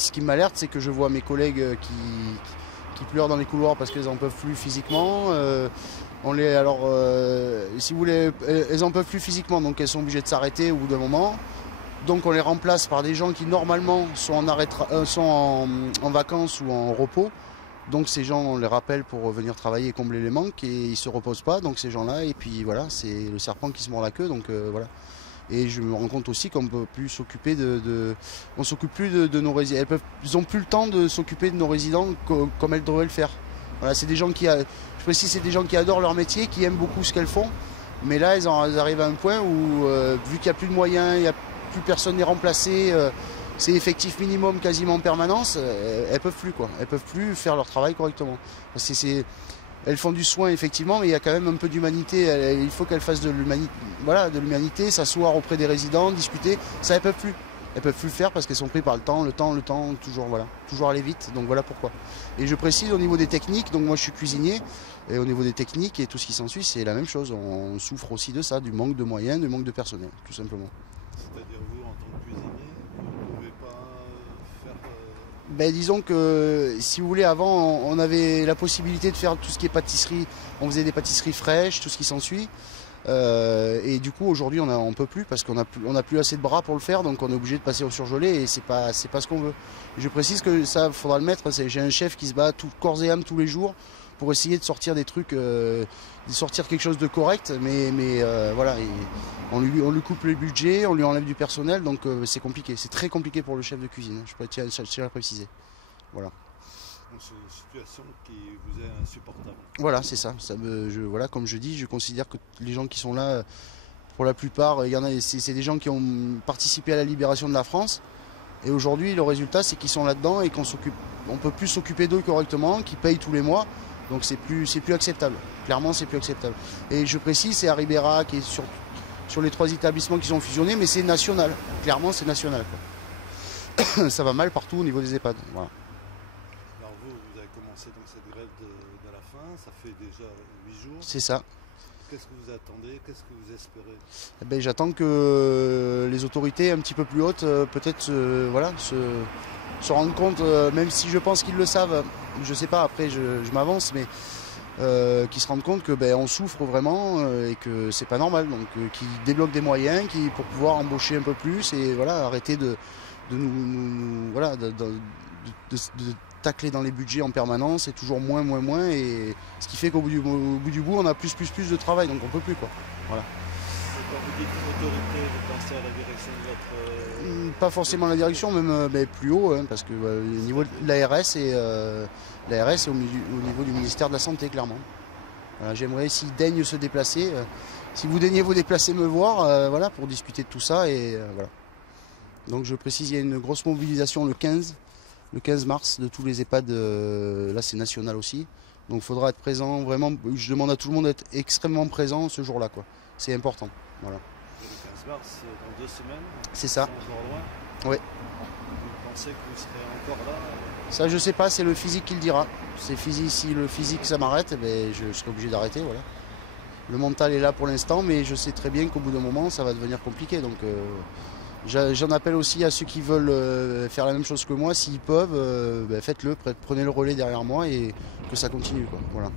ce qui m'alerte, c'est que je vois mes collègues qui pleurent dans les couloirs parce qu'elles n'en peuvent plus physiquement. Si vous voulez, elles n'en peuvent plus physiquement, donc elles sont obligées de s'arrêter au bout d'un moment. Donc on les remplace par des gens qui normalement sont en vacances ou en repos. Donc ces gens, on les rappelle pour venir travailler et combler les manques et ils ne se reposent pas. Donc ces gens-là, et puis voilà, c'est le serpent qui se mord la queue. Donc voilà. Et je me rends compte aussi qu'on ne peut plus s'occuper on s'occupe plus de nos résidents. Ils n'ont plus le temps de s'occuper de nos résidents comme elles devraient le faire. Voilà, c'est des gens je précise, c'est des gens qui adorent leur métier, qui aiment beaucoup ce qu'elles font. Mais là, elles arrivent à un point où, vu qu'il n'y a plus de moyens, plus personne n'est remplacé, c'est effectif minimum quasiment en permanence, elles peuvent plus quoi. Elles peuvent plus faire leur travail correctement. Parce que elles font du soin effectivement, mais il y a quand même un peu d'humanité. Il faut qu'elles fassent de l'humanité, voilà, de l'humanité, s'asseoir auprès des résidents, discuter. Ça, elles peuvent plus. Elles peuvent plus le faire parce qu'elles sont prises par le temps, toujours voilà, toujours aller vite. Donc voilà pourquoi. Et je précise au niveau des techniques. Donc moi je suis cuisinier et au niveau des techniques et tout ce qui s'ensuit, c'est la même chose. On souffre aussi de ça, du manque de moyens, du manque de personnel, tout simplement. C'est-à-dire vous, en tant que cuisinier, vous ne pouvez pas faire... Ben, disons que, si vous voulez, avant, on avait la possibilité de faire tout ce qui est pâtisserie. On faisait des pâtisseries fraîches, tout ce qui s'ensuit. Et du coup, aujourd'hui, on ne peut plus parce qu'on n'a plus assez de bras pour le faire. Donc, on est obligé de passer au surgelé et c'est pas ce qu'on veut. Je précise que ça, il faudra le mettre. J'ai un chef qui se bat corps et âme tous les jours pour essayer de sortir des trucs, de sortir quelque chose de correct, mais voilà, on lui coupe les budgets, on lui enlève du personnel, donc c'est compliqué, c'est très compliqué pour le chef de cuisine, je tiens à préciser. Voilà. Donc c'est une situation qui vous est insupportable. Voilà, c'est ça. Voilà, comme je dis, je considère que les gens qui sont là, pour la plupart, c'est des gens qui ont participé à la libération de la France. Et aujourd'hui, le résultat, c'est qu'ils sont là-dedans et on peut plus s'occuper d'eux correctement, qu'ils payent tous les mois. Donc c'est plus acceptable. Clairement, c'est plus acceptable. Et je précise, c'est à Ribera qui est sur les 3 établissements qui sont fusionnés, mais c'est national. Clairement, c'est national, quoi. Ça va mal partout au niveau des EHPAD. Voilà. Alors vous avez commencé donc cette grève de la faim, ça fait déjà 8 jours. C'est ça. Qu'est-ce que vous attendez? Qu'est-ce que vous espérez? Eh ben, j'attends que les autorités un petit peu plus hautes peut-être voilà, se rendent compte, même si je pense qu'ils le savent, je sais pas, après je m'avance, mais qu'ils se rendent compte que on souffre vraiment et que c'est pas normal, donc qu'ils débloquent des moyens pour pouvoir embaucher un peu plus et voilà, arrêter de tacler dans les budgets en permanence et toujours moins, et ce qui fait qu'au bout du bout on a plus de travail, donc on peut plus quoi. Voilà. Quand vous dites autorité, vous pensez à la direction de votre... Pas forcément la direction, même plus haut, hein, parce que au niveau de l'ARS est au niveau du ministère de la Santé, clairement. Voilà, j'aimerais, s'ils daignent se déplacer, si vous daignez vous déplacer me voir, voilà, pour discuter de tout ça, et voilà. Donc je précise, il y a une grosse mobilisation le 15 mars de tous les EHPAD, là c'est national aussi. Donc il faudra être présent, vraiment, je demande à tout le monde d'être extrêmement présent ce jour-là, quoi. C'est important, voilà. Le 15 mars, dans 2 semaines. C'est ça. C'est encore loin. Oui. Vous pensez que vous serez encore là? Ça je sais pas, c'est le physique qui le dira. Si le physique ça m'arrête, je serai obligé d'arrêter, voilà. Le mental est là pour l'instant, mais je sais très bien qu'au bout d'un moment ça va devenir compliqué. Donc j'en appelle aussi à ceux qui veulent faire la même chose que moi, s'ils peuvent, faites-le, prenez le relais derrière moi et que ça continue, quoi. Voilà.